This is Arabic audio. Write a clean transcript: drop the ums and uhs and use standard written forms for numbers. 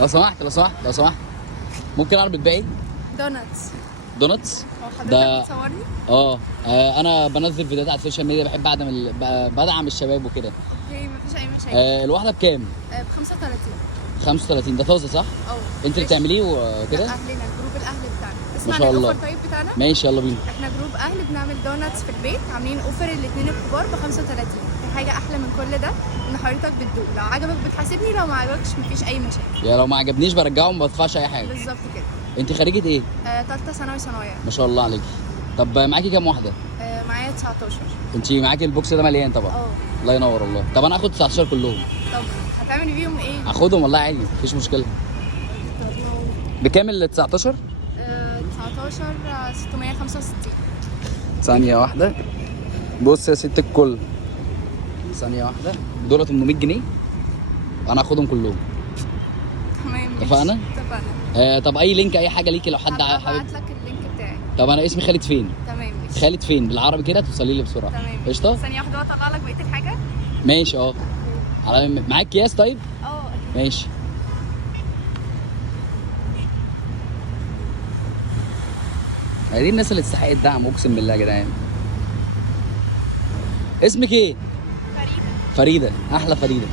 لو سمحت ممكن اعرف بتبيعي؟ دوناتس. دونتس؟ هو حضرتك ده بتصورني؟ انا بنزل فيديوهات على السوشيال ميديا، بحب بدعم الشباب وكده. اوكي مفيش اي مشاكل. الواحده بكام؟ ب 35. 35 ده طازه صح؟ انت اللي بتعمليه وكده؟ اهلنا جروب الاهل بتاعنا. ما اسمع شاء الله. الاوفر طيب بتاعنا؟ ماشي يلا بينا. احنا جروب اهل بنعمل دوناتس في البيت، عاملين اوفر الاثنين الكبار ب 35. في حاجه احلى من كل ده ان حضرتك بتدوق، لو عجبك بتحاسبني، لو ما عجبكش مفيش اي مشاكل. يا لو ما عجبنيش برجعه وما بدفعش اي حاجه. بالظبط كده. انت خريجه ايه؟ ثالثه ثانوي صنايع. ما شاء الله عليكي. طب معاكي كام واحده؟ معايا 19. انت معاكي البوكس ده مليان طبعا. الله ينور والله. طب انا هاخد 19 كلهم. طب هتعمل بيهم ايه؟ هاخدهم والله عادي مفيش مشكله. بكام ال 19؟ 19 665. ثانيه واحده. بص يا ست الكل، ثانيه واحده، دول 800 جنيه انا هاخدهم كلهم. تمام اتفقنا؟ طب اي لينك اي حاجه ليكي لو حد حابب حابب. ابعت لك اللينك بتاعي. طب انا اسمي خالد فين؟ تمام ماشي. خالد فين بالعربي كده توصلي لي بسرعه. تمام قشطه. ثانيه واحده واطلع لك بقيه الحاجه. ماشي معاك اكياس طيب؟ ماشي. دي الناس اللي تستحق الدعم اقسم بالله يا جدعان. اسمك ايه؟ فريده. فريده، احلى فريده.